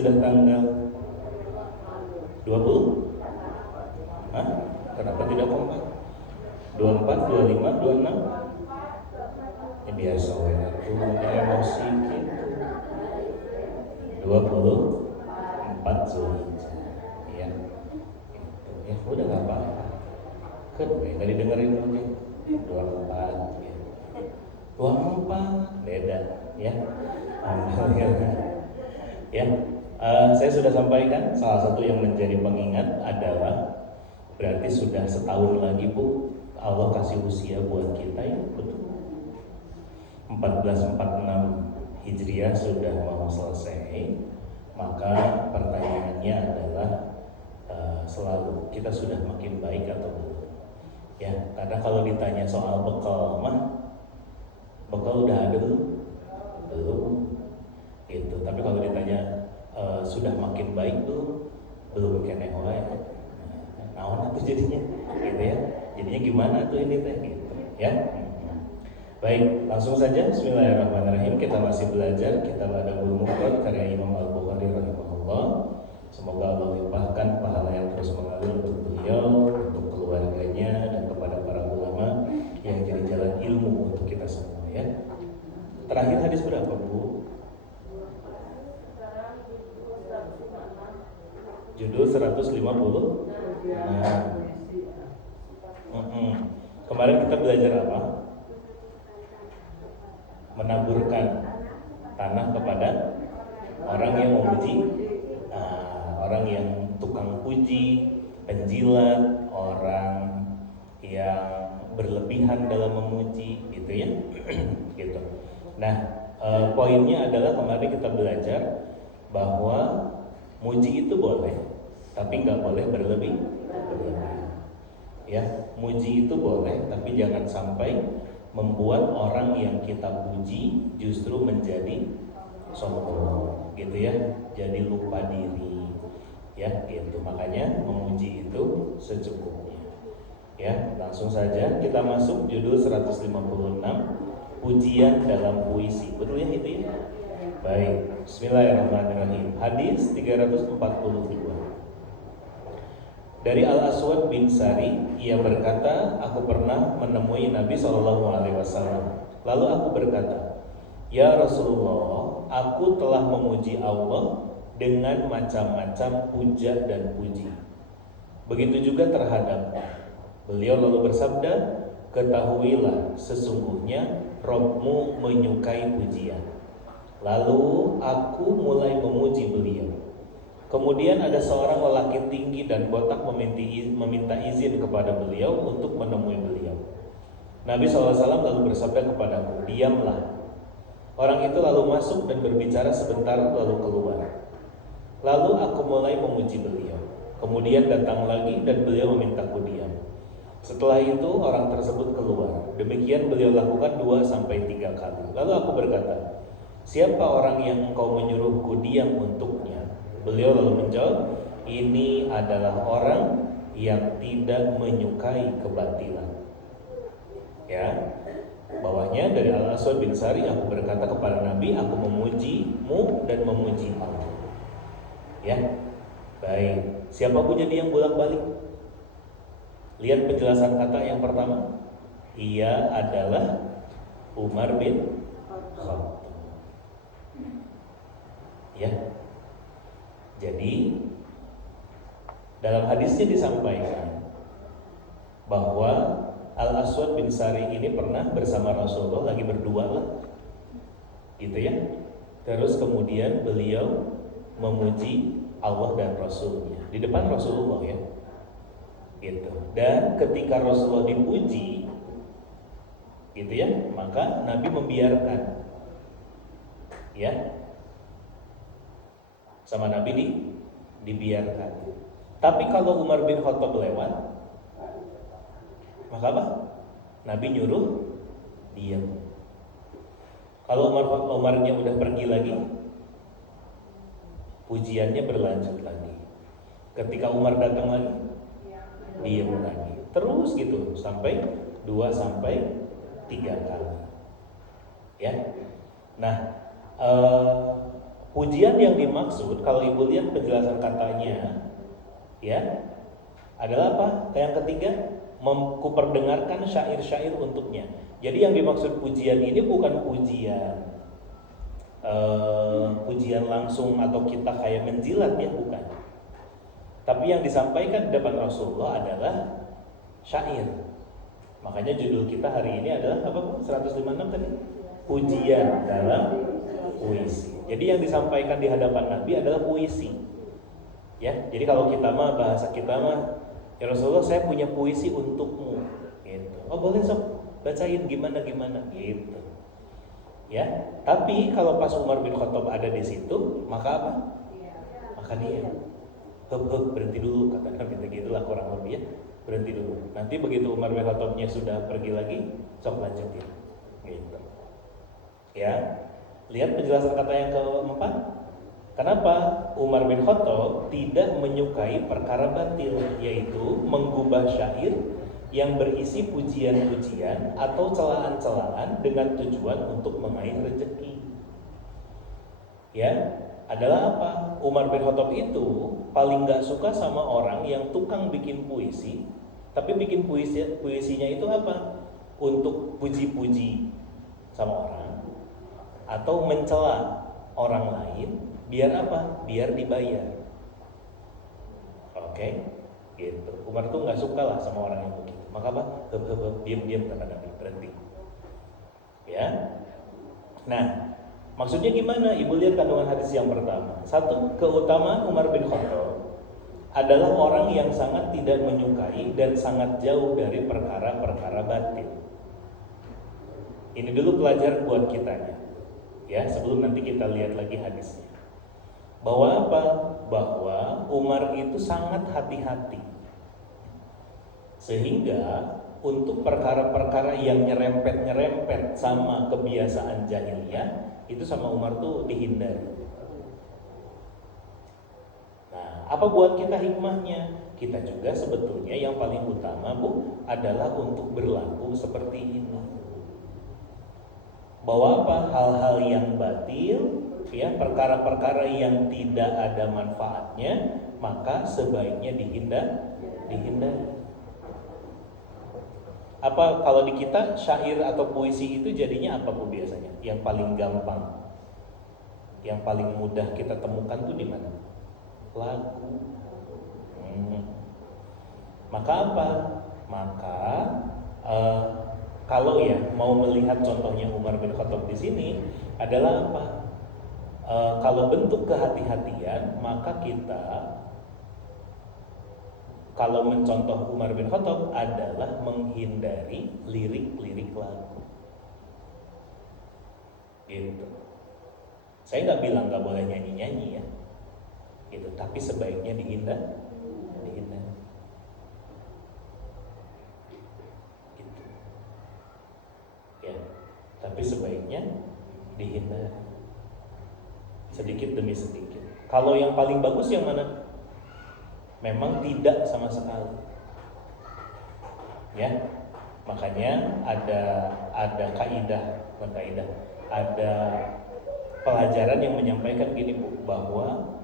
sudah tanggal 20? Hah? Kenapa tidak kompak? 24, 25, 26? Ini biasa aku emosi gitu. 24 Zulhijjah. Ya. Gitu. Ya udah enggak apa-apa. Kan enggak didengerin lagi. 24 ya. 24 beda ya. Alhamdulillah. Ya. Saya sudah sampaikan salah satu yang menjadi pengingat adalah berarti sudah setahun lagi Bu Allah kasih usia buat kita ya, betul. 1446 Hijriah sudah mau selesai. Maka pertanyaannya adalah selalu kita sudah makin baik atau belum? Ya, karena kalau ditanya soal bekal bekal udah ada belum? Gitu. Tapi kalau ditanya sudah makin baik belum kene wae. Naon atuh jadinya gitu ya. Jadinya gimana tuh ini teh gitu ya. Baik, langsung saja bismillahirrahmanirrahim. Kita masih belajar kitab Adabul Mufrad karya Imam Al-Bukhari rahimahullah. Semoga Allah limpahkan pahala yang terus mengalir untuk beliau, untuk keluarganya dan kepada para ulama yang jadi jalan ilmu untuk kita semua ya. Terakhir hadis berapa Bu? Judul 150. Kemarin kita belajar apa? Menaburkan tanah kepada orang yang memuji, orang yang tukang puji, penjilat, orang yang berlebihan dalam memuji, gitu ya. Gitu. Nah, poinnya adalah kemarin kita belajar bahwa muji itu boleh, tapi nggak boleh berlebihan. Ya, muji itu boleh, tapi jangan sampai membuat orang yang kita puji justru menjadi sombong, gitu ya. Jadi lupa diri, ya, gitu. Makanya memuji itu secukupnya. Ya, langsung saja kita masuk judul 156 pujian dalam puisi. Betul ya itu ya? Baik, bismillahirrahmanirrahim. Hadis 342. Dari Al-Aswad bin Sari, ia berkata, aku pernah menemui Nabi SAW. Lalu aku berkata, ya Rasulullah, aku telah memuji Allah dengan macam-macam puja dan puji. Begitu juga terhadap. Beliau lalu bersabda, ketahuilah sesungguhnya Rabbmu menyukai pujian. Lalu aku mulai memuji beliau. Kemudian ada seorang lelaki tinggi dan botak meminta izin kepada beliau untuk menemui beliau. Nabi SAW lalu bersabda kepadaku, diamlah. Orang itu lalu masuk dan berbicara sebentar lalu keluar. Lalu aku mulai memuji beliau. Kemudian datang lagi dan beliau memintaku diam. Setelah itu orang tersebut keluar. Demikian beliau lakukan 2-3 kali. Lalu aku berkata, siapa orang yang engkau menyuruhku diam untuknya? Beliau lalu menjawab, ini adalah orang yang tidak menyukai kebatilan. Ya, bawahnya dari Al-Aswad bin Sari, aku berkata kepada Nabi, aku memujimu dan memuji Allah. Ya, baik. Siapa punya dia yang bolak-balik? Lihat penjelasan kata yang pertama. Ia adalah Umar bin Khattab. Ya. Jadi dalam hadisnya disampaikan bahwa Al-Aswad bin Sari ini pernah bersama Rasulullah lagi berdua lah, gitu ya. Terus kemudian beliau memuji Allah dan Rasulnya di depan Rasulullah ya, gitu. Dan ketika Rasulullah dipuji, gitu ya, maka Nabi membiarkan, ya. Sama Nabi dibiarkan. Tapi kalau Umar bin Khattab lewat, maka apa? Nabi nyuruh diam. Kalau Umarnya udah pergi lagi, pujiannya berlanjut lagi. Ketika Umar datang lagi, diam lagi. Terus gitu sampai 2-3 kali. Ya. Nah, Pujian yang dimaksud kalau ibu lihat penjelasan katanya, ya, adalah apa? Yang ketiga, kuperdengarkan syair-syair untuknya. Jadi yang dimaksud pujian ini bukan pujian langsung atau kita kayak menjilat, ya, bukan. Tapi yang disampaikan di depan Rasulullah adalah syair. Makanya judul kita hari ini adalah apa, Bu? 156 tadi. Pujian dalam puisi. Jadi yang disampaikan di hadapan Nabi adalah puisi. Ya, jadi kalau kita mah, bahasa kita mah, ya Rasulullah, saya punya puisi untukmu. Gitu. Oh, boleh sok, bacain gimana gitu. Ya, tapi kalau pas Umar bin Khattab ada di situ, maka apa? Maka dia berhenti dulu, kata Nabi, begitulah kurang lebih, ya. Berhenti dulu. Nanti begitu Umar bin Khattabnya sudah pergi lagi, sok lanjutin. Gitu. Ya. Lihat penjelasan kata yang keempat. Kenapa Umar bin Khattab tidak menyukai perkara batil, yaitu menggubah syair yang berisi pujian-pujian atau celaan-celaan dengan tujuan untuk mengais rezeki. Ya, adalah apa? Umar bin Khattab itu paling gak suka sama orang yang tukang bikin puisi, tapi bikin puisinya itu apa? Untuk puji-puji sama orang, atau mencela orang lain, biar apa? Biar dibayar. Oke, gitu. Umar tuh nggak suka lah sama orang yang begitu. Maka apa? Diam-diam, kata Nabi, berhenti. Ya. Nah, maksudnya gimana? Ibu lihat kandungan hadis yang pertama. Satu, keutamaan Umar bin Khattab adalah orang yang sangat tidak menyukai dan sangat jauh dari perkara-perkara batil. Ini dulu pelajaran buat kitanya. Ya, sebelum nanti kita lihat lagi hadisnya. Bahwa apa? Bahwa Umar itu sangat hati-hati. Sehingga untuk perkara-perkara yang nyerempet sama kebiasaan jahiliyah, itu sama Umar tuh dihindari. Nah, apa buat kita hikmahnya? Kita juga sebetulnya yang paling utama, Bu, adalah untuk berlaku seperti ini. Bahwa apa? Hal-hal yang batil, ya, perkara-perkara yang tidak ada manfaatnya, maka sebaiknya dihindari. Apa kalau di kita syair atau puisi itu jadinya apa, Bu, biasanya? Yang paling gampang, yang paling mudah kita temukan tuh di mana? Lagu. Maka apa? Maka kalau ya mau melihat contohnya Umar bin Khattab di sini adalah apa? Kalau bentuk kehati-hatian, maka kita kalau mencontoh Umar bin Khattab adalah menghindari lirik-lirik lagu. Gitu. Saya nggak bilang nggak boleh nyanyi-nyanyi, ya. Gitu. Tapi sebaiknya dihindari. Tapi sebaiknya dihindari sedikit demi sedikit. Kalau yang paling bagus yang mana? Memang tidak sama sekali. Ya, makanya ada kaidah, ada pelajaran yang menyampaikan gini, Bu, bahwa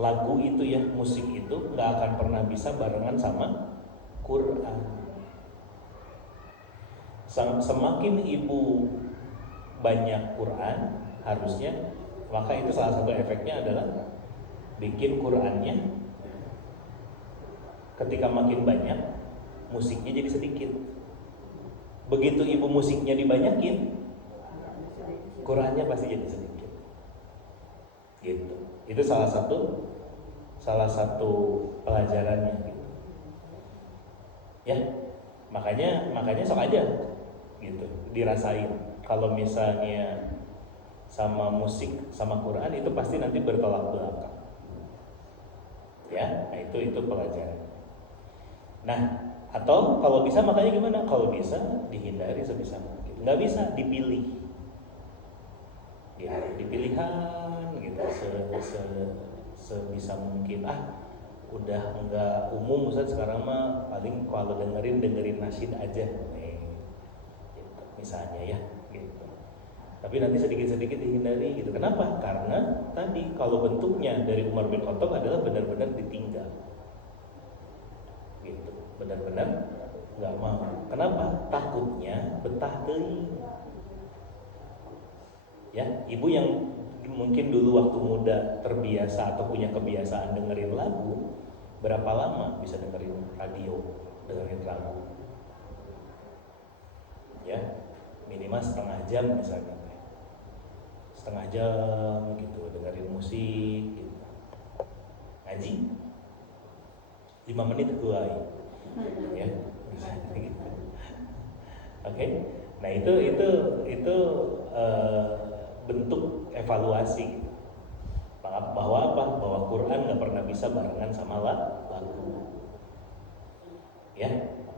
lagu itu, ya, musik itu nggak akan pernah bisa barengan sama Quran. Semakin ibu banyak Quran harusnya, maka itu salah satu efeknya adalah bikin Qurannya ketika makin banyak, musiknya jadi sedikit. Begitu ibu musiknya dibanyakin, Qurannya pasti jadi sedikit. Gitu. Itu salah satu pelajarannya, gitu. Ya, makanya sok aja, gitu, dirasain. Kalau misalnya sama musik sama Quran itu pasti nanti bertolak belakang. Ya, nah itu pelajaran. Nah, atau kalau bisa, makanya gimana? Kalau bisa dihindari sebisa mungkin. Nggak bisa dipilih. Ya, dipilihan gitu sebisa mungkin. Udah nggak umum, Ustaz, sekarang mah paling kalau dengerin nasyid aja. Gitu, misalnya, ya. Gitu. Tapi nanti sedikit-sedikit dihindari gitu. Kenapa? Karena tadi kalau bentuknya dari Umar bin Khattab adalah benar-benar ditinggal. Gitu. Benar-benar nggak mau. Kenapa? Takutnya betah teuing. Ya, ibu yang mungkin dulu waktu muda terbiasa atau punya kebiasaan dengerin lagu, berapa lama bisa dengerin radio, dengerin lagu? Ya, minimal setengah jam misalnya. Setengah jam gitu dengerin musik gitu. Ngaji 5 menit kuai ya misalnya gitu. Oke. Nah itu bentuk evaluasi bahwa apa? Bahwa Quran nggak pernah bisa barengan sama lagu. Ya,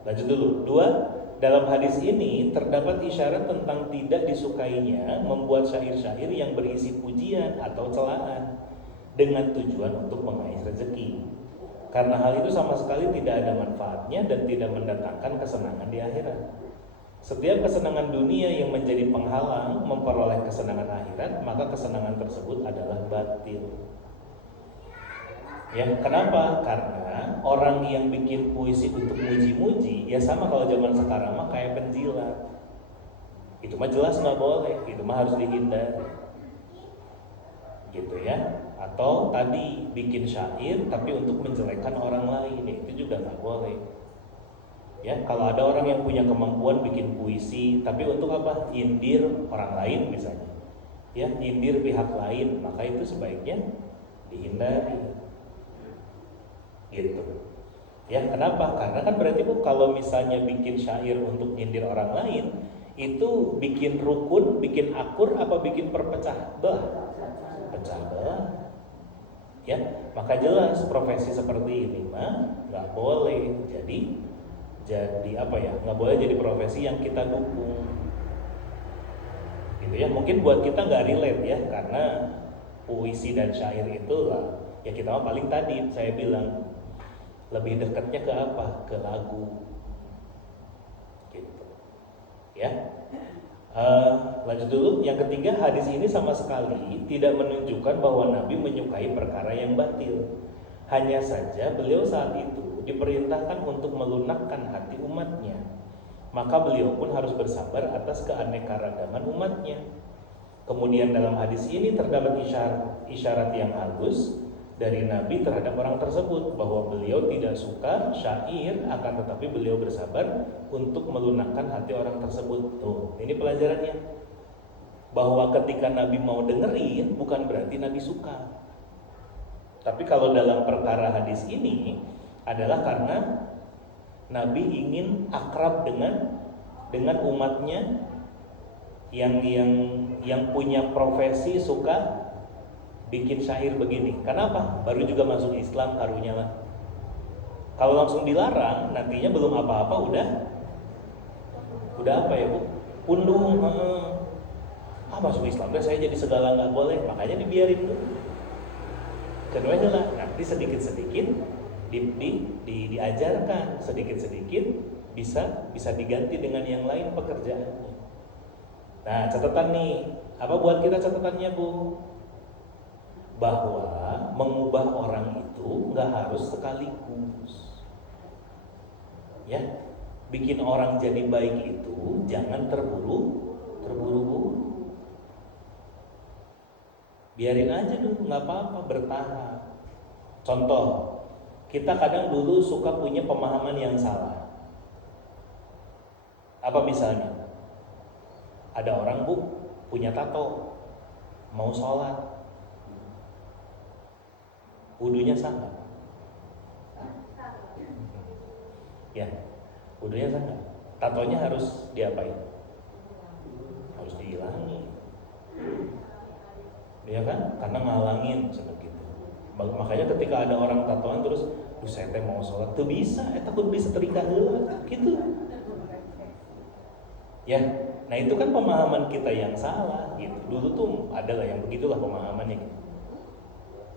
lanjut dulu. 2. Dalam hadis ini terdapat isyarat tentang tidak disukainya membuat syair-syair yang berisi pujian atau celaan dengan tujuan untuk mengais rezeki. Karena hal itu sama sekali tidak ada manfaatnya dan tidak mendatangkan kesenangan di akhirat. Setiap kesenangan dunia yang menjadi penghalang memperoleh kesenangan akhirat, maka kesenangan tersebut adalah batil. Ya, kenapa? Karena orang yang bikin puisi untuk muji-muji, ya sama kalau zaman sekarang mah kayak penjilat. Itu mah jelas nggak boleh, itu mah harus dihindari. Gitu ya. Atau tadi bikin syair tapi untuk menjelekkan orang lain, itu juga nggak boleh. Ya, kalau ada orang yang punya kemampuan bikin puisi, tapi untuk apa? Nyindir orang lain misalnya. Ya, nyindir pihak lain, maka itu sebaiknya dihindari. Gitu. Ya, kenapa? Karena kan berarti Bu kalau misalnya bikin syair untuk nyindir orang lain, itu bikin rukun, bikin akur apa bikin perpecah belah? Pecah belah. Ya, maka jelas profesi seperti ini mah nggak boleh jadi apa ya? Nggak boleh jadi profesi yang kita dukung. Gitu ya. Mungkin buat kita nggak relate ya, karena puisi dan syair itu lah ya kita mah paling tadi saya bilang lebih dekatnya ke apa? Ke lagu. Gitu. Ya. Lanjut dulu. Yang ketiga, hadis ini sama sekali tidak menunjukkan bahwa Nabi menyukai perkara yang batil. Hanya saja beliau saat itu diperintahkan untuk melunakkan hati umatnya. Maka beliau pun harus bersabar atas keanekaragaman umatnya. Kemudian dalam hadis ini terdapat isyarat yang halus dari Nabi terhadap orang tersebut, bahwa beliau tidak suka syair, akan tetapi beliau bersabar untuk melunakkan hati orang tersebut. Tuh, ini pelajarannya. Bahwa ketika Nabi mau dengerin, bukan berarti Nabi suka. Tapi kalau dalam perkara hadis ini adalah karena Nabi ingin akrab dengan umatnya yang punya profesi suka bikin syair begini. Kenapa? Baru juga masuk Islam karunya lah. Kalau langsung dilarang, nantinya belum apa-apa udah apa ya Bu? Pundung. Masuk Islam saya jadi segala nggak boleh, makanya dibiarin dulu. Kedua adalah nanti sedikit-sedikit diajarkan, sedikit-sedikit bisa diganti dengan yang lain pekerjaannya. Nah, catatan nih, apa buat kita catatannya Bu? Bahwa mengubah orang itu nggak harus sekaligus. Ya, bikin orang jadi baik itu jangan terburu-buru. Biarin aja dulu, nggak apa-apa, bertahap. Contoh, kita kadang dulu suka punya pemahaman yang salah. Apa misalnya? Ada orang Bu punya tato, mau sholat, wudunya sah nggak? Ya, wudunya sah nggak? Tatonya harus diapain? Harus dihilangin, ya kan? Karena ngalangin seperti itu. Makanya ketika ada orang tatoan terus, saya teh mau sholat, tuh bisa, takut bisa setrika heula, gitu. Ya, nah itu kan pemahaman kita yang salah, gitu. Dulu tuh adalah yang begitulah pemahamannya, gitu.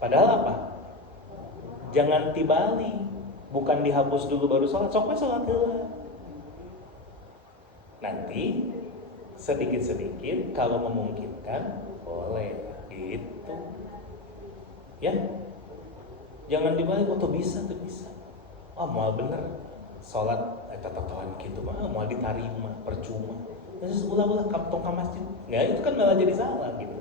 Padahal apa? Jangan tibali, bukan dihapus dulu baru sholat, sok sholat dulu. Nanti sedikit-sedikit kalau memungkinkan boleh gitu. Ya, jangan dibalik, tuh bisa. Mau bener sholat tatoan gitu mah mau diterima percuma. Terus ulah tong ke masjid. Enggak, itu kan malah jadi salah gitu.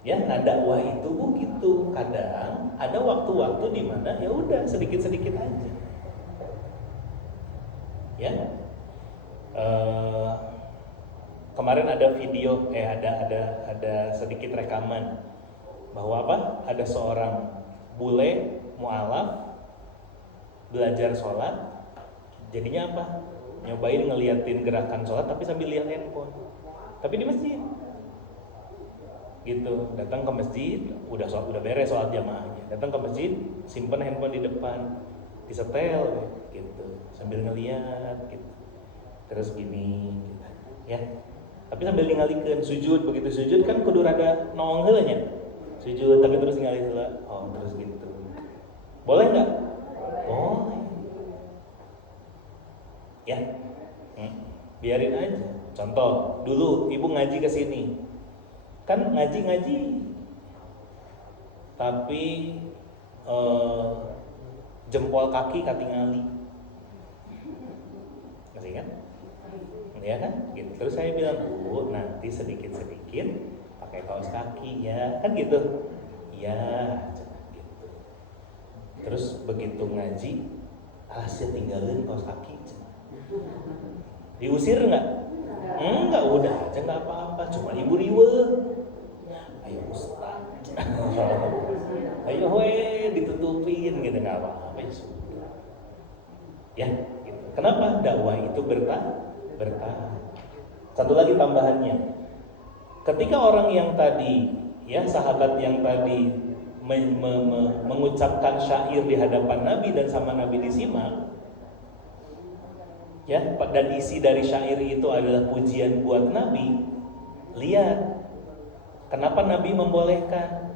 Ya, nah dakwah itu begitu. Kadang ada waktu-waktu di mana ya udah sedikit-sedikit aja. Ya. Kemarin ada video ada sedikit rekaman bahwa apa? Ada seorang bule mualaf belajar sholat, jadinya apa? Nyobain ngeliatin gerakan sholat tapi sambil lihat handphone. Tapi di masjid. Gitu, datang ke masjid, udah beres sholat jamaahnya. Datang ke masjid, simpen handphone di depan, disetel gitu, sambil ngeliat gitu. Terus gini gitu. Ya. Tapi sambil ningalikeun sujud, begitu sujud kan kudu rada nongol heula nya. Sujud tapi terus ningali heula. Oh, terus gitu. Boleh enggak? Boleh. Ya. Biarin aja. Contoh, dulu ibu ngaji ke sini. Kan ngaji tapi jempol kaki katingali. Ngerti kan? Ya kan? Gitu. Terus saya bilang, "Bu, nanti sedikit-sedikit pakai kaos kaki ya." Kan gitu. Ya, gitu. Terus begitu ngaji, hasil tinggalin kaos kaki. Diusir enggak? Enggak, udah aja enggak apa-apa, cuma ibu riwe. Ayo Ustaz. Ayo ditutupin gitu, enggak apa-apa ya sudah. Ya, gitu. Kenapa? Dakwah itu bertahan. Satu lagi tambahannya. Ketika orang yang tadi, ya sahabat yang tadi mengucapkan syair di hadapan Nabi dan sama Nabi disimak, ya, dan isi dari syair itu adalah pujian buat Nabi. Lihat, kenapa Nabi membolehkan?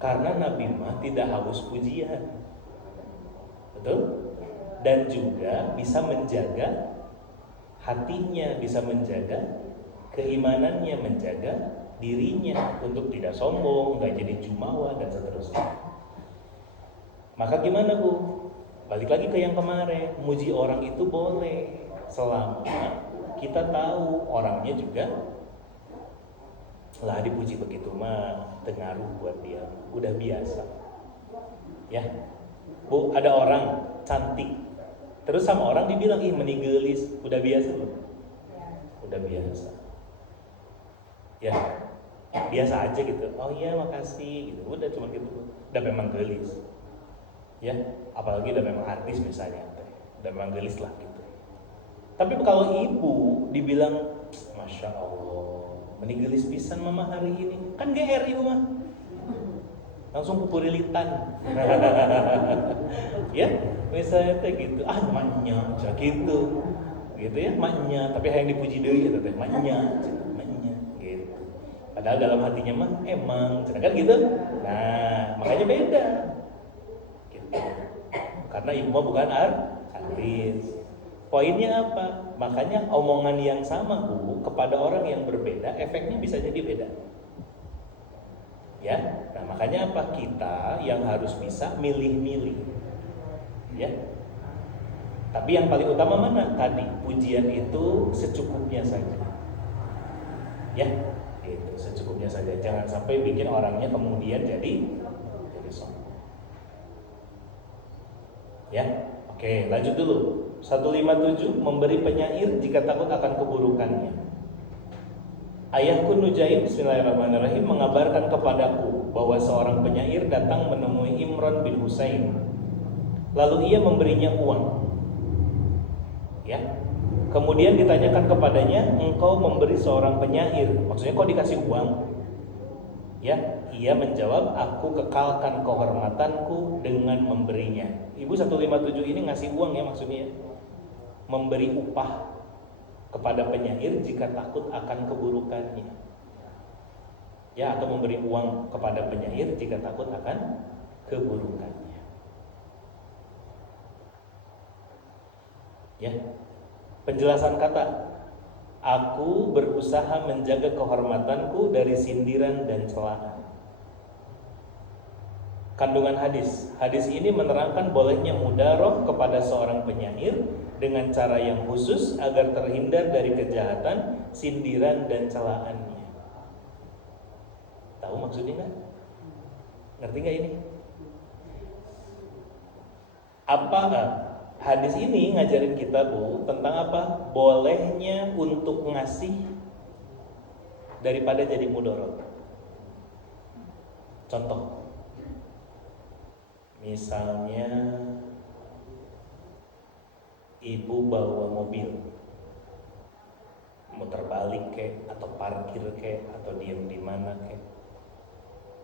Karena Nabi mah tidak haus pujian, betul? Dan juga bisa menjaga hatinya, bisa menjaga keimanannya, menjaga dirinya untuk tidak sombong, nggak jadi jumawa dan seterusnya. Maka gimana Bu? Balik lagi ke yang kemarin, muji orang itu boleh selama kita tahu orangnya juga lah dipuji begitu mah tengaruh buat dia, udah biasa. Ya, Bu, ada orang cantik, terus sama orang dibilang ih meninggelis, udah biasa loh, udah biasa. Ya, biasa aja gitu. Oh iya makasih gitu, udah cuma gitu, udah memang gelis. Ya, apalagi udah memang artis misalnya, udah memang gelis lah gitu. Tapi kalau ibu dibilang, masya Allah, meninggelis pisan mama hari ini, kan GR ibu mah, langsung pupurilitan. Ya, misalnya teh gitu, maknya, gitu ya maknya, tapi yang dipuji deui eta teh maknya, gitu. Padahal dalam hatinya mah emang, kan gitu. Nah, makanya beda. Karena ibu mah bukan artis. Poinnya apa? Makanya omongan yang sama Bu kepada orang yang berbeda efeknya bisa jadi beda. Ya, nah makanya apa? Kita yang harus bisa milih-milih. Ya. Tapi yang paling utama mana? Tadi pujian itu secukupnya saja. Ya, itu secukupnya saja. Jangan sampai bikin orangnya kemudian jadi sombong. Ya, oke, lanjut dulu. 157, memberi penyair jika takut akan keburukannya. Ayahku Nujaib, bismillahirrahmanirrahim, mengabarkan kepadaku bahwa seorang penyair datang menemui Imran bin Husain. Lalu ia memberinya uang. Ya. Kemudian ditanyakan kepadanya, engkau memberi seorang penyair, maksudnya kau dikasih uang? Ya, ia menjawab, aku kekalkan kehormatanku dengan memberinya. Ibu 157 ini ngasih uang ya maksudnya, memberi upah kepada penyair jika takut akan keburukannya. Ya, atau memberi uang kepada penyair jika takut akan keburukannya. Ya. Penjelasan kata Aku berusaha menjaga kehormatanku dari sindiran dan celaan. Kandungan hadis. Hadis ini menerangkan bolehnya mudaroh kepada seorang penyair dengan cara yang khusus agar terhindar dari kejahatan, sindiran, dan celaannya. Tahu maksudnya nggak? Ngerti nggak ini? Apa hadis ini ngajarin kita tentang apa? Bolehnya untuk ngasih daripada jadi mudorot. Contoh, misalnya ibu bawa mobil, muter balik kek, atau parkir kek, atau diem di mana kek,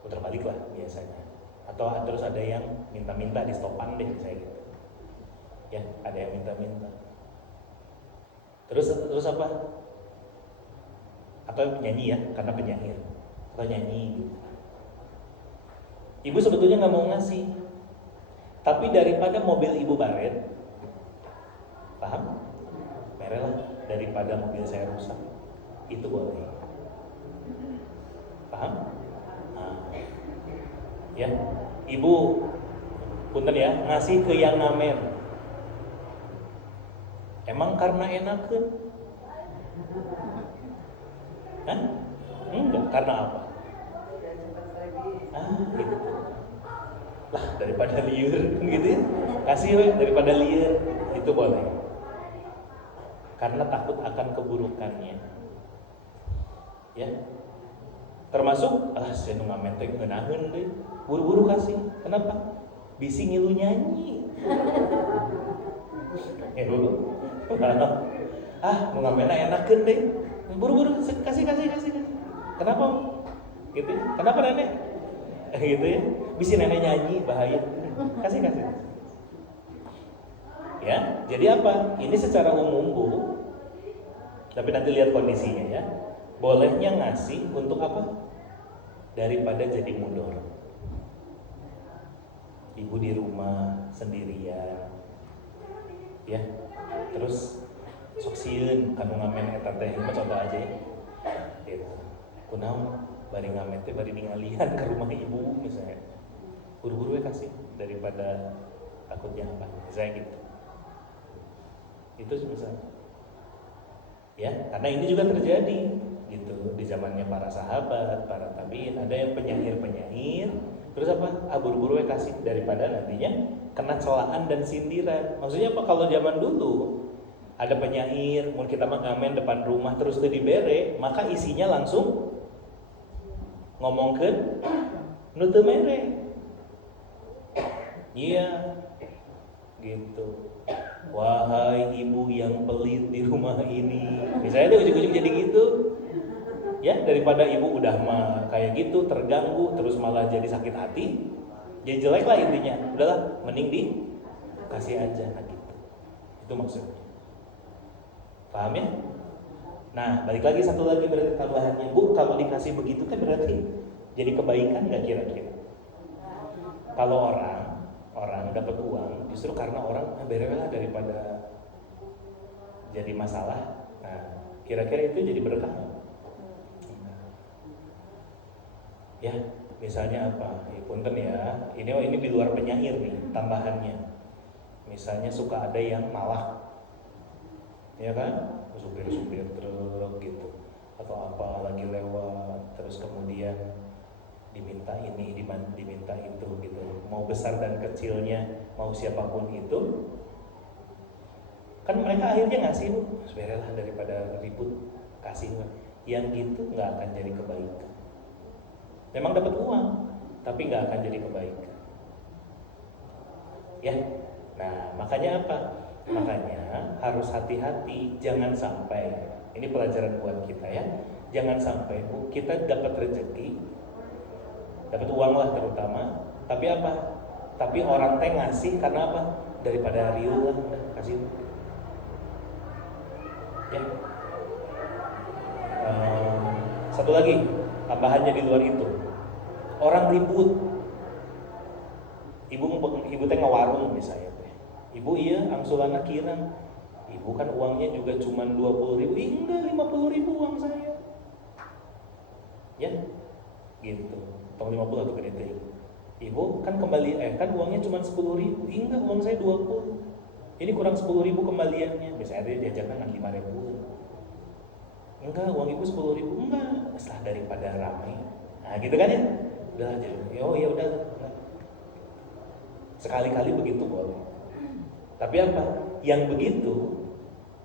muter balik lah biasanya. Atau terus ada yang minta-minta di stopan deh, saya gitu. Ya, ada yang minta-minta. Terus apa? Atau nyanyi ya, karena penyair. Atau nyanyi gitu. Ibu sebetulnya nggak mau ngasih, tapi daripada mobil ibu baret, paham? Merah daripada mobil saya rusak, itu boleh. Paham? Nah, ya, ibu punten ya, ngasih ke yang ngamen. Emang karena enakeun? Hah? Enggak, karena apa? Gitu. Lah, daripada liur gitu ya. Kasih we daripada liur, itu boleh. Karena takut akan keburukannya. Ya. Termasuk saya nu ngamen teh ngeunaheun deui. Buru-buru kasih. Kenapa? Bisi ngilu nyanyi. Dulu. Mau ngamena enakeun deh. Buru-buru kasih. Kenapa? Gitu. Kenapa nenek? Gitu ya. Bisi nenek nyanyi bahaya. Kasih. Ya, jadi apa? Ini secara umum Bu. Tapi nanti lihat kondisinya ya. Bolehnya ngasih untuk apa? Daripada jadi mudor. Ibu di rumah sendirian. Ya. Terus sok sieun kanu ngamen eta teh, coba aja ya. Gitu. Kunaon bari ngamen teh bari ningalian ke rumah ibu misalnya. Buru-buru we kasih daripada takutnya apa. Misalnya gitu. Itu misalnya. Ya, karena ini juga terjadi gitu di zamannya para sahabat, para tabiin, ada yang penyair, terus apa? Buru-buru we kasih daripada nantinya kena celaan dan sindiran. Maksudnya apa? Kalau zaman dulu ada penyair, mau kita mah ngamen depan rumah terus teu dibere, maka isinya langsung ngomongkeun nu teu mere. Iya. Gitu. Wahai ibu yang pelit di rumah ini. Misalnya tuh ujung-ujung jadi gitu. Ya, daripada ibu udah mah kayak gitu, terganggu, terus malah jadi sakit hati, jadi jelek lah intinya. Udahlah, mending dikasih aja gitu. Itu maksudnya. Paham ya? Nah, balik lagi satu lagi berarti tambahannya. Bu, kalau dikasih begitu kan berarti jadi kebaikan nggak kira-kira? Kalau orang dapat uang justru karena orang berelah daripada jadi masalah. Nah, kira-kira itu jadi berkah. Ya, misalnya apa? Ya, punten ya. Ini di luar penyair nih tambahannya. Misalnya suka ada yang malah, ya kan? Supir truk gitu, atau apa lagi lewat, terus kemudian diminta ini, diminta itu gitu. Mau besar dan kecilnya, mau siapapun itu, kan mereka akhirnya ngasih Bu, sebenarnya daripada ribut kasih. Yang gitu nggak akan jadi kebaikan. Memang dapat uang, tapi nggak akan jadi kebaikan. Ya, nah makanya apa? Makanya harus hati-hati, jangan sampai. Ini pelajaran buat kita ya. Jangan sampai Bu, kita dapat rezeki, dapat uang lah terutama, tapi apa? Tapi orang teh ngasih karena apa? Daripada riuh lah, kasih. Ya. Satu lagi tambahannya di luar itu, orang ribut. Ibu teh ngawarung misalnya teh. Ibu iya angsulana kirang Ibu kan uangnya juga cuma 20.000, enggak 50.000 uang saya. Ya, gitu. Tahun 50 atau gede. Ibu kan kan uangnya cuma 10.000, enggak uang saya 20. Ini kurang 10.000 kembaliannya. Biasanya dia diajarkan kan 5.000. Enggak, uang ibu 10.000, enggak. Setelah daripada ramai. Nah gitu kan ya. Udah aja. Oh ya udah. Sekali-kali begitu boleh. Tapi apa? Yang begitu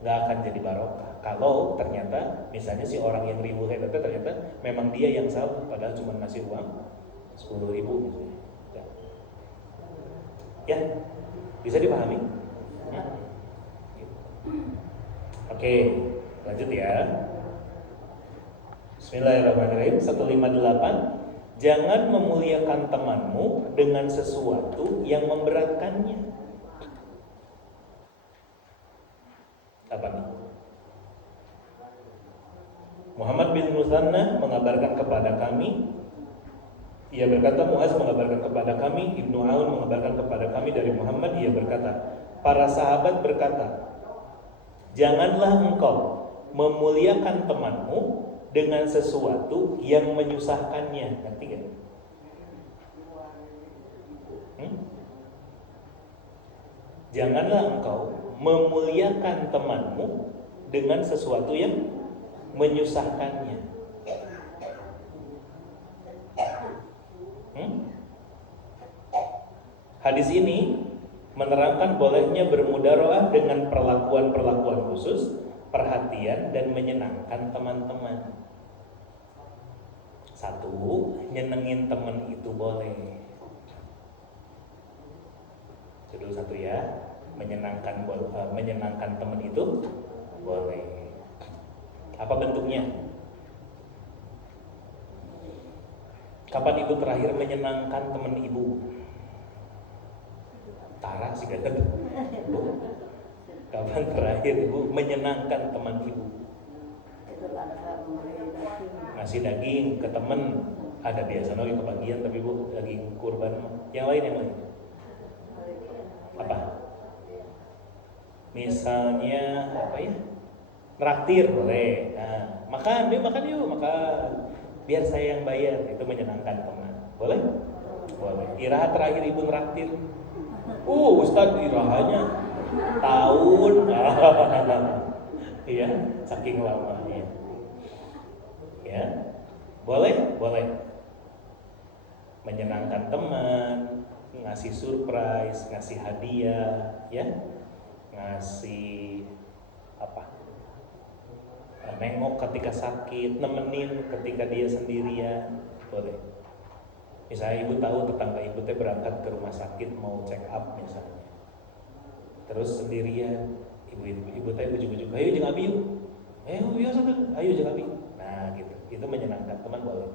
nggak akan jadi barokah. Kalau ternyata misalnya si orang yang ribu itu ternyata memang dia yang salah, padahal cuma ngasih uang 10.000 misalnya. Ya, bisa dipahami? Oke, lanjut ya. Bismillahirrahmanirrahim. 158. Jangan memuliakan temanmu dengan sesuatu yang memberatkannya. Apa nih? Muhammad bin Musanna mengabarkan kepada kami, ia berkata, Muaz mengabarkan kepada kami, Ibnu Aun mengabarkan kepada kami dari Muhammad, ia berkata, para sahabat berkata, janganlah engkau memuliakan temanmu dengan sesuatu yang menyusahkannya. Ngerti gak? Janganlah engkau memuliakan temanmu dengan sesuatu yang menyusahkannya. Hadis ini menerangkan bolehnya bermudaroah dengan perlakuan-perlakuan khusus, perhatian dan menyenangkan teman-teman. Satu, nyenengin teman itu boleh. Itu satu ya, menyenangkan teman itu boleh. Apa bentuknya? Kapan ibu terakhir menyenangkan teman ibu? Tara sih kata. Kapan terakhir ibu menyenangkan teman ibu? Ngasih daging ke teman, ada biasa lagi kebagian tapi ibu daging kurban. Yang lain apa? Misalnya apa ya? Traktir boleh. Nah, makan yuk, biar saya yang bayar. Itu menyenangkan teman. Boleh? Boleh. Iraha terakhir ibu traktir. Ustadz irahanya tahun. Iya, saking lamanya. Ya. Boleh? Menyenangkan teman, ngasih surprise, ngasih hadiah, ya. Ngasih apa? Nengok ketika sakit, nemenin ketika dia sendirian, boleh. Misalnya ibu tahu tetangga ibu teh berangkat ke rumah sakit mau check up misalnya, terus sendirian, ibu teh ujuk-ujuk, ayo jeung abi yuk, ayo jeung abi. Nah gitu, itu menyenangkan teman boleh.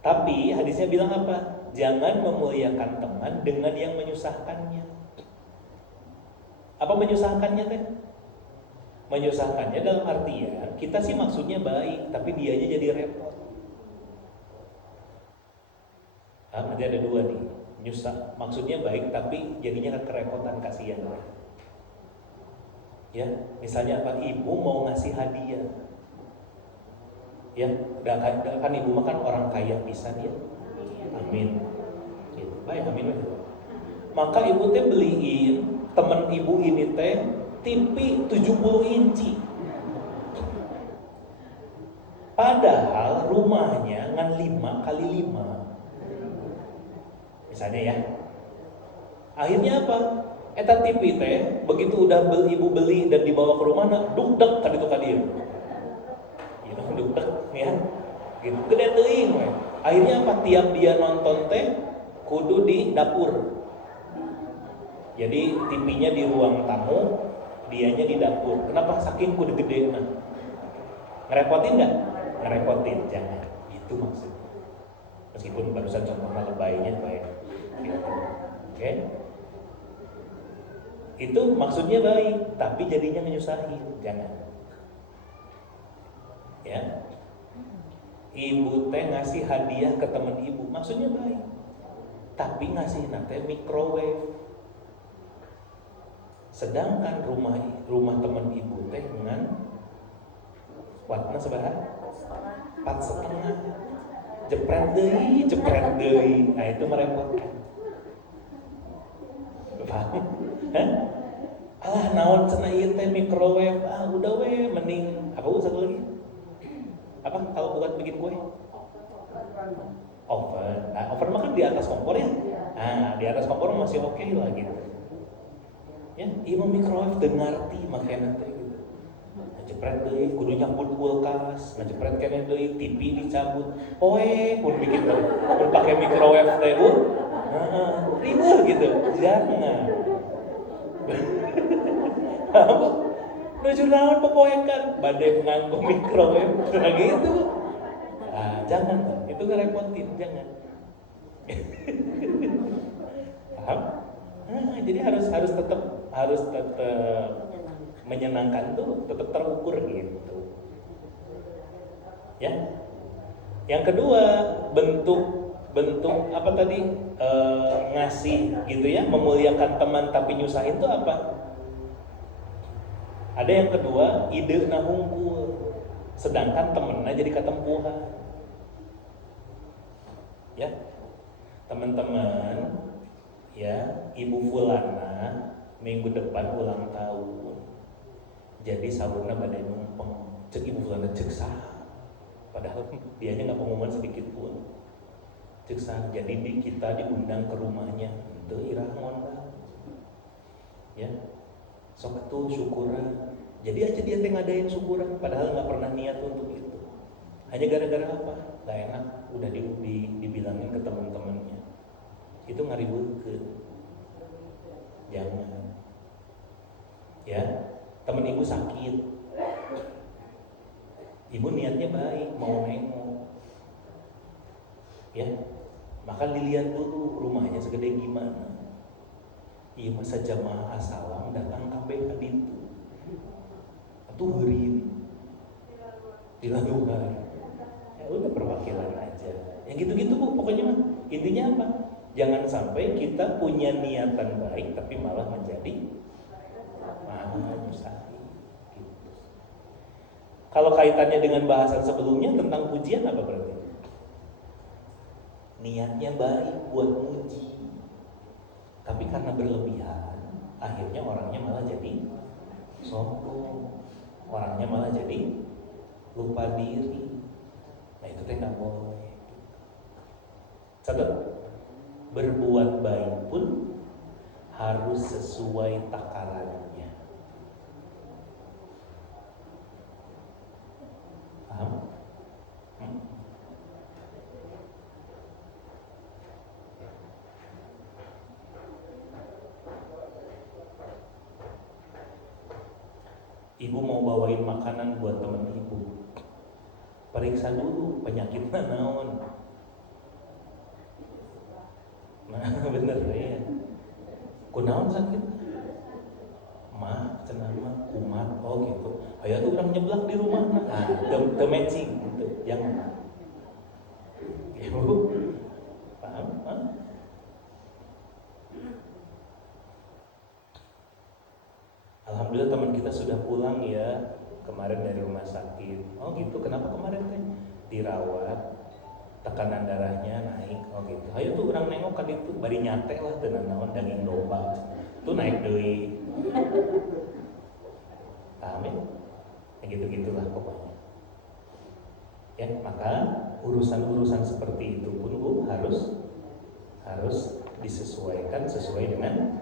Tapi hadisnya bilang apa? Jangan memuliakan teman dengan yang menyusahkannya. Apa menyusahkannya teh? Menyusahkannya dalam artian kita sih maksudnya baik, tapi dianya jadi repot. Nanti ada dua nih, nyusah maksudnya baik tapi jadinya kan kerepotan, kasihan. Ya, misalnya apa? Ibu mau ngasih hadiah. Ya, kan ibu makan orang kaya pisan ya. Amin. Gitu. Baik, amin. Maka ibu teh beliin temen ibu ini teh TV 70 inci. Padahal rumahnya ngan 5 kali 5. Misalnya ya. Akhirnya apa? Eta TV teh begitu udah ibu beli dan dibawa ke rumah, dugdek tadi tuh dia. Ya dugdek ya. Gitu gede teuing we. Akhirnya apa? Tiap dia nonton teh kudu di dapur. Jadi TV-nya di ruang tamu, dianya di dapur. Kenapa? Saking kudu gede nah. Ngerepotin enggak? Ngerepotin, jangan. Itu maksudnya. Meskipun barusan contohnya lebaynya baik. Gitu. Oke? Itu maksudnya baik, tapi jadinya menyusahin, jangan. Ya. Ibu teh ngasih hadiah ke teman ibu, maksudnya baik. Tapi ngasih nate microwave. Sedangkan rumah teman ibu teh dengan wattna seberapa? 4,5. Jepret deui. Nah itu merepotkan. Paham? Hah? Alah naon cenah ieu teh microwave. Udah we mending apa satu lagi? Apa kalau bukan bikin kue? Oven. Nah, oven mah kan di atas kompor ya. Nah, di atas kompor masih oke lah gitu. Ya, ieu mah microwave teu ngarti makanya teh gitu. Ngejepret deui kudu nyambut kulkas, ngejepret keneh deui TV dicabut. Poe pun bikin pun pakai microwave teh ribet gitu. Jangan. Apa? Nuju naon popoekan badai nganggo microwave kayak gitu. Jangan, itu ngerepotin, jangan. Paham? Jadi harus tetap menyenangkan tuh, tetap terukur gitu. Ya. Yang kedua, bentuk apa tadi? Ngasih gitu ya, memuliakan teman tapi nyusahin tuh apa? Ada yang kedua, ide na hungkul. Sedangkan temennya jadi katempuhan. Ya, teman-teman, ya, Ibu Fulana minggu depan ulang tahun. Jadi saburna badai numpeng. Cek Ibu Fulana cek sah. Padahal dianya nggak pengumuman sedikit pun. Cek sah. Jadi kita diundang ke rumahnya. Itu irah ngondang. Ya, sok tuh syukuran. Jadi aja dia ngadain syukuran. Padahal nggak pernah niat untuk itu. Hanya gara-gara apa? Gak enak, udah dibilangin ke teman-temannya. Itu ngaribulkeun. Jangan. Ya, temen ibu sakit. Ibu niatnya baik, mau nengok. Ya, maka dilihat dulu rumahnya segede gimana. Iya masa jamaah asalam datang kabeh ka ditu. Atuh heureun. Dilaluhan. Ya udah perwakilan aja. Yang gitu-gitu Bu, pokoknya mah intinya apa? Jangan sampai kita punya niatan baik tapi malah menjadi nyusahin. Gitu. Kalau kaitannya dengan bahasan sebelumnya tentang pujian apa berarti? Niatnya baik buat muji, tapi karena berlebihan, akhirnya orangnya malah jadi sombong, orangnya malah jadi lupa diri. Nah itu teh nggak boleh. Catat, berbuat baik pun harus sesuai takarannya. Paham? Ibu mau bawain makanan buat temen ibu, periksa dulu penyakitnya naon. Nah bener ya, kunaon sakit? Mah, cenah mah kumat, oh gitu. Aya tuh orang nyeblak di rumah, nah, teu matching gitu, jangan. Ibu, paham? Alhamdulillah teman kita sudah pulang ya kemarin dari rumah sakit. Oh gitu, kenapa kemarin teh? Dirawat, tekanan darahnya naik. Oh gitu. Ayo tuh orang nengok kan itu bari nyate lah tenan naon daging domba. Tuh naik deui. Paham ya? Ya gitu-gitulah pokoknya. Ya, maka urusan-urusan seperti itu pun Bu harus disesuaikan sesuai dengan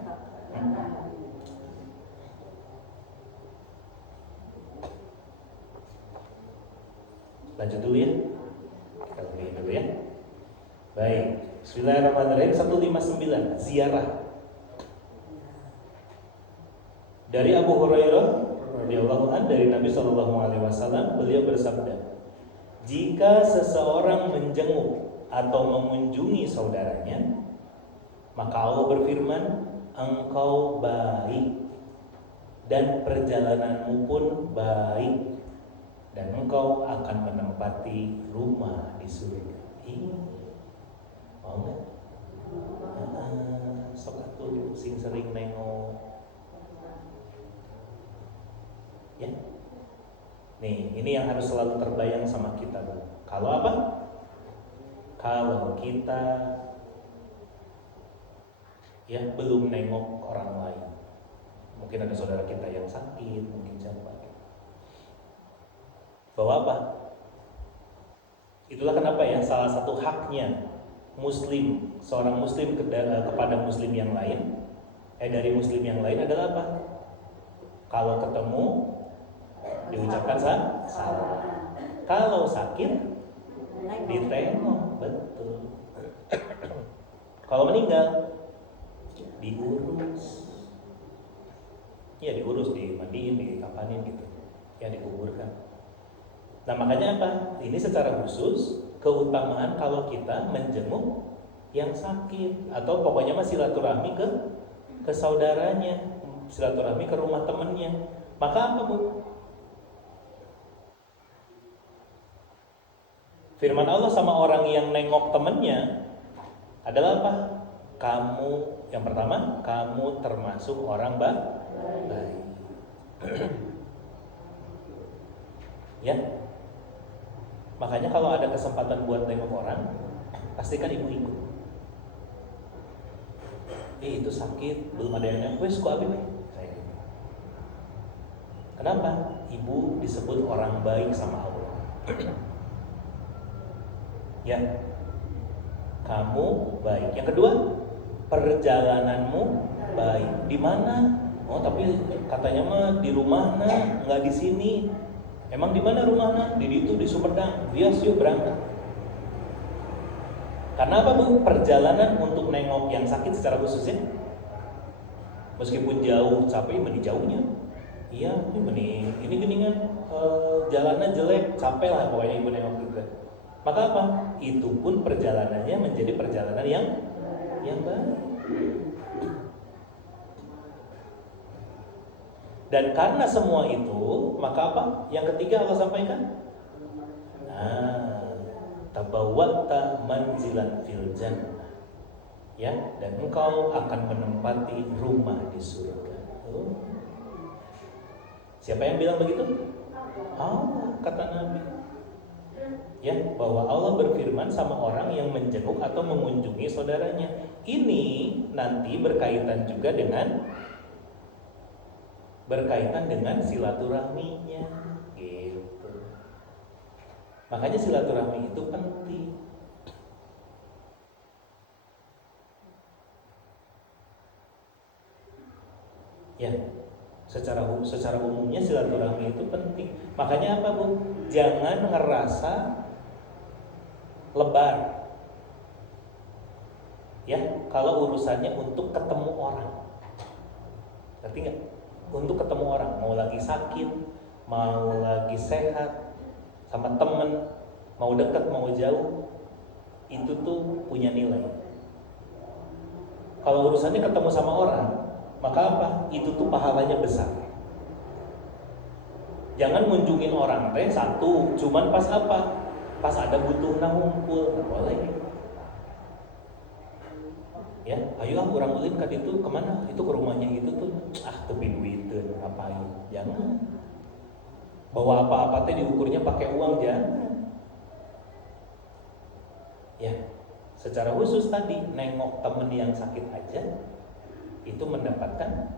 lanjut dulu ya. Kita pilih dulu ya. Baik. Bismillahirrahmanirrahim. 159 ziarah. Dari Abu Hurairah radhiyallahu anhu dari Nabi sallallahu alaihi wasallam, beliau bersabda, jika seseorang menjenguk atau mengunjungi saudaranya, maka Allah berfirman, engkau baik dan perjalananmu pun baik dan engkau akan menempati rumah di surga. Ini mau nggak? Sok atuh sing sering nengok. Ya. Nih, ini yang harus selalu terbayang sama kita. Kalau apa? Kalau kita ya belum nengok orang lain, mungkin ada saudara kita yang sakit, mungkin siapa, bahwa apa? Itulah kenapa ya salah satu haknya muslim, seorang muslim kepada muslim yang lain, dari muslim yang lain adalah apa? Kalau ketemu diucapkan salam. Kalau sakit ditengok, betul. Kalau meninggal diurus. Ya diurus, dimandiin, dikapanin gitu. Ya dikuburkan. Nah makanya apa? Ini secara khusus keutamaan kalau kita menjenguk yang sakit, atau pokoknya mah silaturahmi ke saudaranya, silaturahmi ke rumah temennya. Maka apa Bu? Firman Allah sama orang yang nengok temennya adalah apa? Kamu, yang pertama, kamu termasuk orang baik. Ya. Makanya kalau ada kesempatan buat nengok orang, pastikan ibu ikut. Itu sakit, belum ada yang nengok, wes kok abi. Kenapa? Ibu disebut orang baik sama Allah. Ya, kamu baik. Yang kedua, perjalananmu baik. Di mana? Oh, tapi katanya mah di rumahna, nggak di sini. Emang di mana rumahnya? Di itu, di Sumedang. Bias yuk berangkat. Karena apa Bu? Perjalanan untuk nengok yang sakit secara khususnya, meskipun jauh, capek mending jauhnya. Iya, ini geningan jalannya jelek, capek lah pokoknya ibu nengok juga. Maka apa? Itu pun perjalanannya menjadi perjalanan yang baik. Dan karena semua itu, maka apa? Yang ketiga Allah sampaikan, tabawwa'ta manzilan fil jannah. Ya, dan engkau akan menempati rumah di surga. Siapa yang bilang begitu? Allah, kata Nabi. Ya, bahwa Allah berfirman sama orang yang menjenguk atau mengunjungi saudaranya. Ini nanti berkaitan juga dengan silaturahminya gitu. Makanya silaturahmi itu penting. Ya, secara umumnya silaturahmi itu penting. Makanya apa Bu? Jangan ngerasa lebar. Ya, kalau urusannya untuk ketemu orang. Ngerti nggak? Untuk ketemu orang, mau lagi sakit, mau lagi sehat, sama temen, mau dekat, mau jauh, itu tuh punya nilai. Kalau urusannya ketemu sama orang, maka apa? Itu tuh pahalanya besar. Jangan ngunjungin orang teh satu, cuman pas apa? Pas ada butuh ngumpul, nggak boleh. Ya, ayo orang ulin kan itu kemana? Itu ke rumahnya itu tuh, tepi duitun, ngapain? Jangan. Bawa apa-apa teh diukurnya pakai uang, jangan. Ya, secara khusus tadi nengok temen yang sakit aja itu mendapatkan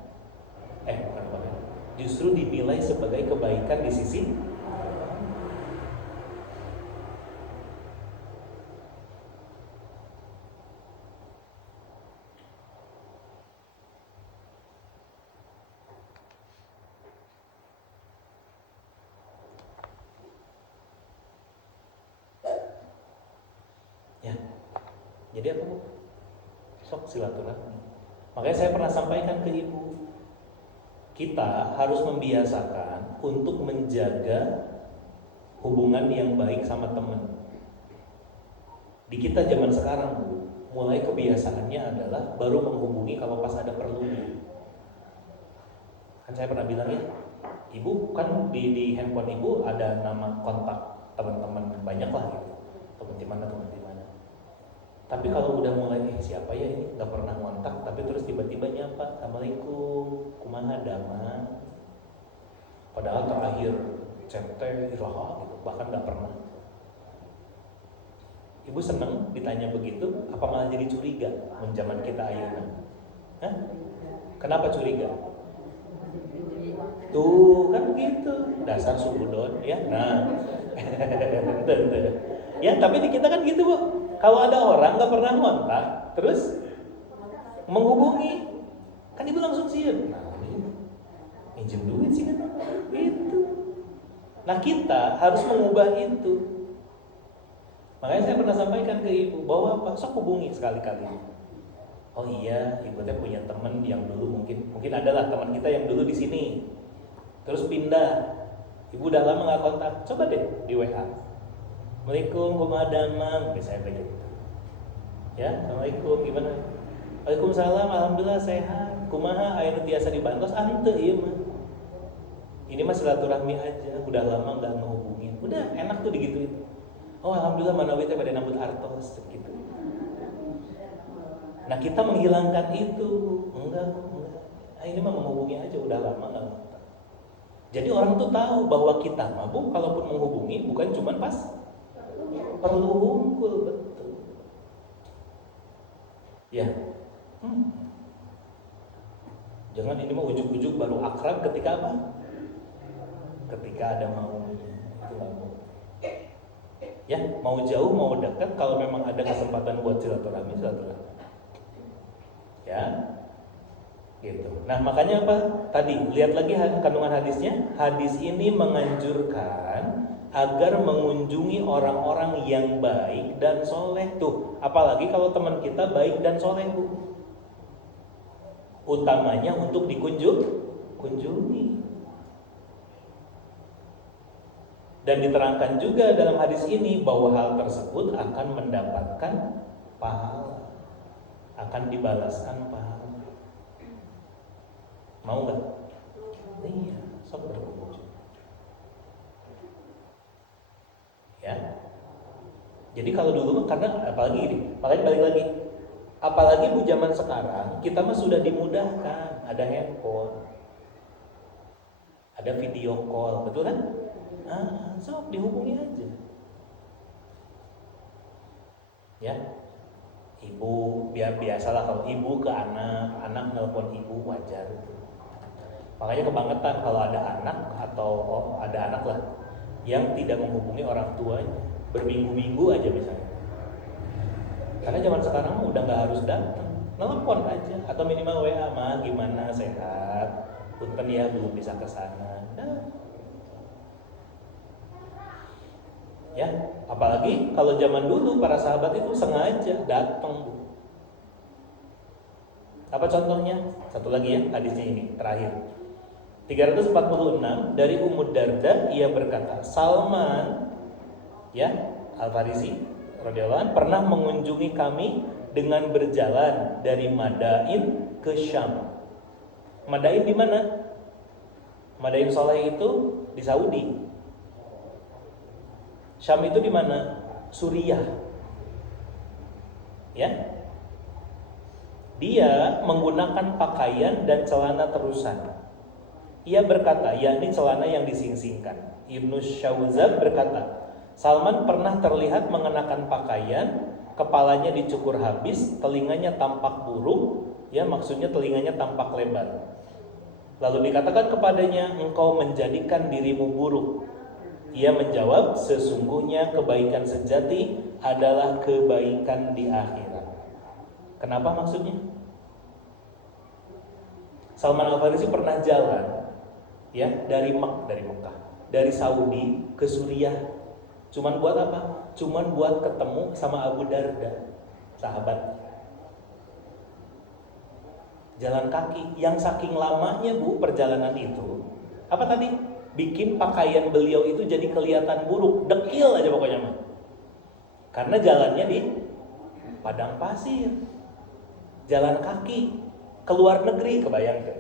justru dinilai sebagai kebaikan di sisi ya. Jadi apa Bu? Sok silaturahmi. Makanya saya pernah sampaikan ke ibu, kita harus membiasakan untuk menjaga hubungan yang baik sama teman. Di kita zaman sekarang Bu, mulai kebiasaannya adalah baru menghubungi kalau pas ada perlunya. Kan saya pernah bilang ya, ibu kan di handphone ibu ada nama kontak teman-teman banyak lah gitu, teman di mana. Tapi kalau udah mulai siapa ya ini nggak pernah ngontak, tapi terus tiba-tiba nyapa, assalamualaikum, kumaha damang. Padahal terakhir CT iraha gitu, bahkan nggak pernah. Ibu seneng ditanya begitu, apa malah jadi curiga menjaman kita ayeuna? Hah? Kenapa curiga? Tuh kan gitu, dasar sudon ya. Nah, ya tapi di kita kan gitu Bu. Kalau ada orang nggak pernah ngontak, terus menghubungi, kan ibu langsung siap. Nah, minjem duit sih kan, itu. Nah kita harus mengubah itu. Makanya saya pernah sampaikan ke ibu bahwa apa, sok hubungi sekali-kali. Oh iya, ibu teh punya teman yang dulu mungkin adalah teman kita yang dulu di sini, terus pindah. Ibu udah lama nggak kontak, coba deh di WA. Assalamualaikum, kumaha damang, saya begitu. Ya, assalamualaikum, gimana? Waalaikumsalam, alhamdulillah sehat. Kumaha aya nu tiasa dibantos? Henteu ieu mah. Ini mah silaturahmi aja, udah lama nggak ngehubungin. Udah enak tuh digituin. Oh alhamdulillah manawi teh pada nambut artos gitu. Nah kita menghilangkan itu, enggak. Ini mah menghubungi aja, udah lama nggak ngontak. Jadi orang tuh tahu bahwa kita mabuk kalaupun menghubungi bukan cuma pas perlu hungkul, betul. Ya. Jangan ini mah ujuk-ujuk baru akrab ketika apa? Ketika ada mau itu nggak mau. Ya mau jauh mau dekat, kalau memang ada kesempatan buat silaturahmi. Ya, gitu. Nah makanya apa? Tadi lihat lagi kandungan hadisnya. Hadis ini menganjurkan agar mengunjungi orang-orang yang baik dan soleh tuh. Apalagi kalau teman kita baik dan soleh Bu. Utamanya untuk kunjungi. Dan diterangkan juga dalam hadis ini bahwa hal tersebut akan mendapatkan pahala, akan dibalaskan pahala. Mau nggak? Iya, sok berkunjung. Ya. Jadi kalau dulu karena apalagi ini, makanya balik lagi. Apalagi Bu zaman sekarang kita mah sudah dimudahkan, ada handphone, ada video call, betul kan? Sok dihubungi aja. Ya. Ibu biasalah kalau ibu ke anak nelpon ibu wajar. Makanya kebangetan kalau ada anak atau ada anak lah yang tidak menghubungi orang tuanya berminggu-minggu aja misalnya. Karena zaman sekarang udah nggak harus datang, nelpon aja atau minimal WA, mah gimana sehat, punten ya belum bisa kesana. Ya, apalagi kalau zaman dulu para sahabat itu sengaja datang Bu. Apa contohnya? Satu lagi ya, hadisnya ini terakhir. 346 dari Ummu Darda, ia berkata, Salman ya Al-Farisi radhiyallahu anhu pernah mengunjungi kami dengan berjalan dari Madain ke Syam. Madain di mana? Madain Saleh itu di Saudi. Syam itu di mana? Suriah. Ya. Dia menggunakan pakaian dan celana terusan. Ia berkata, yakni celana yang disingsingkan. Ibnu Syawzab berkata, Salman pernah terlihat mengenakan pakaian, kepalanya dicukur habis, telinganya tampak buruk, ya maksudnya telinganya tampak lebar. Lalu dikatakan kepadanya, engkau menjadikan dirimu buruk. Ia menjawab, sesungguhnya kebaikan sejati adalah kebaikan di akhirat. Kenapa maksudnya? Salman Al-Farisi pernah jalan ya dari Mekah, dari Saudi ke Suriah. Cuman buat apa? Cuman buat ketemu sama Abu Darda, sahabat. Jalan kaki yang saking lamanya Bu perjalanan itu. Apa tadi? Bikin pakaian beliau itu jadi kelihatan buruk, dekil aja pokoknya mah. Karena jalannya di padang pasir, jalan kaki, keluar negeri, kebayang gak?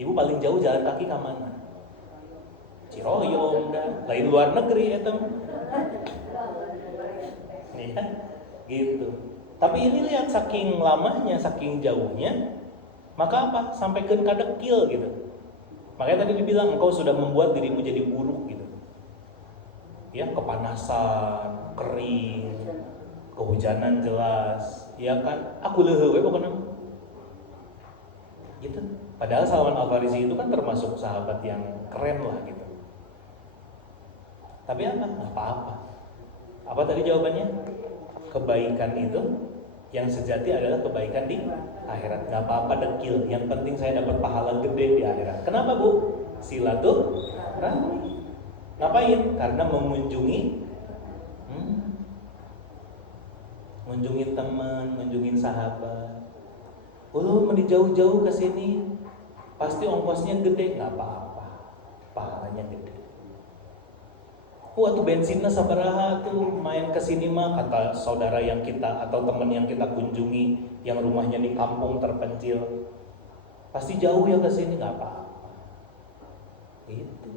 Ibu paling jauh jalan kaki ke mana? Ciroyom dah, lain luar negeri ya tem. Ya, gitu. Tapi ini lihat saking lamanya, saking jauhnya, maka apa? Sampai ke kadekil gitu. Makanya tadi dibilang engkau sudah membuat dirimu jadi buruk gitu. Ya, kepanasan, kering, kehujanan jelas, ya kan? Aku leuheuh we pokona. Gitu. Padahal Salman Al-Farisi itu kan termasuk sahabat yang keren lah gitu. Tapi apa? Nggak apa-apa. Apa tadi jawabannya? Kebaikan itu yang sejati adalah kebaikan di akhirat. Nggak apa-apa dekil. Yang penting saya dapat pahala gede di akhirat. Kenapa Bu? Silaturahmi. Ngapain? Karena mengunjungi mengunjungi teman, mengunjungi sahabat. Mau jauh-jauh ke sini, pasti ongkosnya gede, nggak apa-apa, pahalanya gede. Tuh bensinnya sabaraha tuh main ke sini mah, kata saudara yang kita atau teman yang kita kunjungi yang rumahnya di kampung terpencil, pasti jauh ya ke sini, nggak apa-apa. Itu.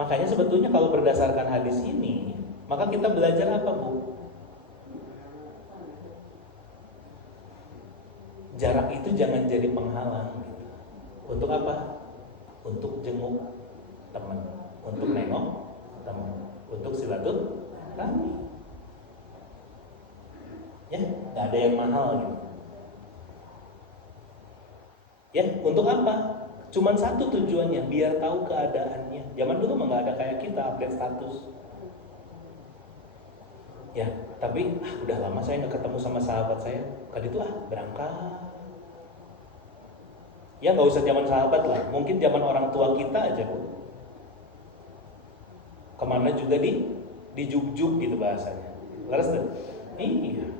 Makanya sebetulnya kalau berdasarkan hadis ini, maka kita belajar apa Bu? Jarak itu jangan jadi penghalang gitu. Untuk apa? Untuk jenguk teman, untuk nengok teman, untuk silaturahmi. Ya, nggak ada yang mahal gitu. Ya, untuk apa? Cuman satu tujuannya, biar tahu keadaannya. Zaman dulu mah nggak ada kayak kita update status. Ya, tapi udah lama saya nggak ketemu sama sahabat saya. Tadi itu berangkat. Ya nggak usah zaman sahabat lah, mungkin zaman orang tua kita aja Bu. Kemana juga di jub-jub gitu bahasanya. Laras deh. Iya.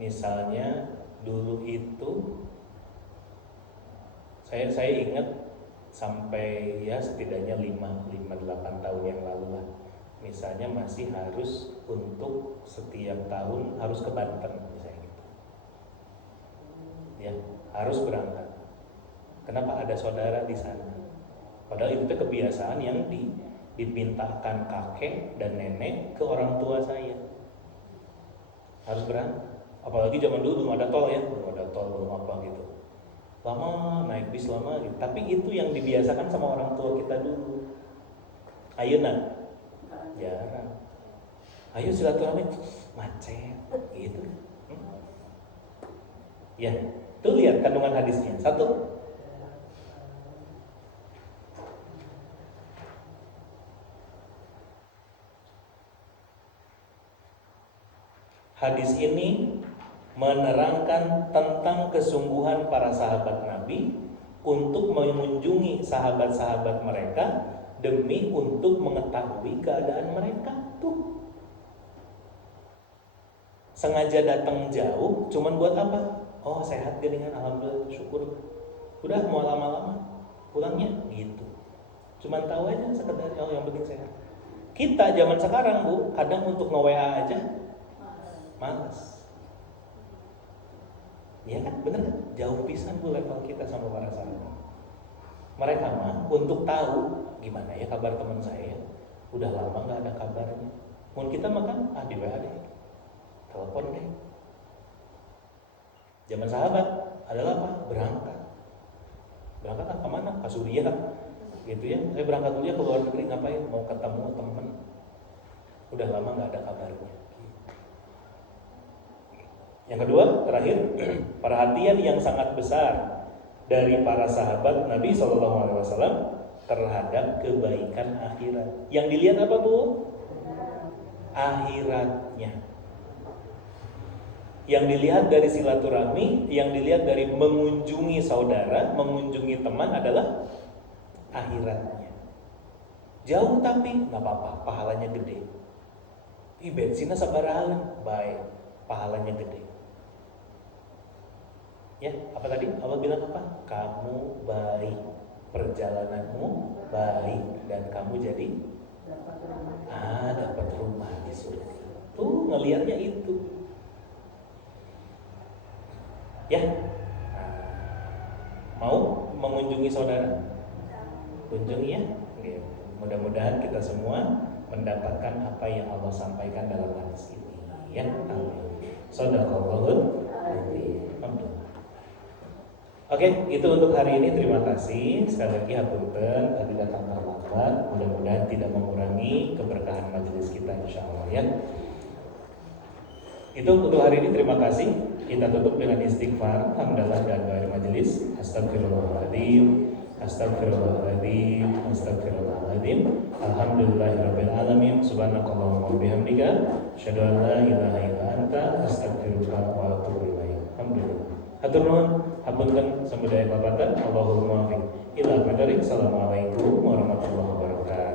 Misalnya dulu itu saya ingat sampai ya setidaknya 5-8 tahun yang lalu lah. Misalnya masih harus untuk setiap tahun harus ke Banten misalnya gitu. Ya, harus berangkat. Kenapa? Ada saudara di sana. Padahal itu kebiasaan yang dipintakan kakek dan nenek ke orang tua saya. Harus berangkat. Apalagi zaman dulu belum ada tol ya, belum ada tol, belum apa gitu. Lama naik bis lama gitu. Tapi itu yang dibiasakan sama orang tua kita dulu. Ayeuna jarang. Ayo silaturahmi macet gitu. Ya, tuh lihat kandungan hadisnya. 1. Hadis ini menerangkan tentang kesungguhan para sahabat Nabi untuk mengunjungi sahabat-sahabat mereka demi untuk mengetahui keadaan mereka tuh. Sengaja datang jauh, cuman buat apa? Oh sehat geningan, alhamdulillah, syukur. Udah mau lama-lama pulangnya gitu. Cuman tahu aja sekedar yang penting sehat. Kita zaman sekarang Bu, kadang untuk nge-WA aja malas. Ya kan, bener kan? Jauh pisan Bu level kita sama para sahabat. Mereka mah untuk tahu gimana ya kabar teman saya, udah lama nggak ada kabarnya. Mun kita makan di WA deh, telepon deh. Zaman sahabat adalah apa? Berangkat kemana? Ke Suriah gitu ya. Saya berangkat dulu ya ke luar negeri, ngapain? Mau ketemu teman. Udah lama nggak ada kabarnya. Yang kedua, terakhir, perhatian yang sangat besar dari para sahabat Nabi SAW terhadap kebaikan akhirat. Yang dilihat apa Bu? Akhiratnya. Yang dilihat dari silaturahmi, yang dilihat dari mengunjungi saudara, mengunjungi teman adalah akhiratnya. Jauh tapi nggak apa-apa, pahalanya gede. Bensinnya sabarahan, baik, pahalanya gede. Ya, apa tadi? Allah bilang apa? Kamu baik, perjalananmu baik, dan kamu jadi dapat rumah di surga. Tuh ngelihatnya itu. Ya, mau mengunjungi saudara? Kunjungi ya. Mudah-mudahan kita semua mendapatkan apa yang Allah sampaikan dalam hadis ini. Ya, amin. Shadaqallahul Oke, itu untuk hari ini. Terima kasih. Sekali lagi hapunten tadi datang terlambat. Mudah-mudahan tidak mengurangi keberkahan majelis kita insya Allah ya. Itu untuk hari ini. Terima kasih. Kita tutup dengan istighfar, hamdalah dan doa majelis. Astagfirullahaladzim. Astagfirullahaladzim. Astagfirullahaladzim. Alhamdulillahirabbil alamin. Subhanakallahumma wa bihamdika asyhadu an la ilaha illa anta astaghfiruka wa atubu ilaik. Alhamdulillah. Hatur nuhun, hapunten samudaya babatan. Allahumma fiq ila qadarik. Assalamualaikum warahmatullahi wabarakatuh.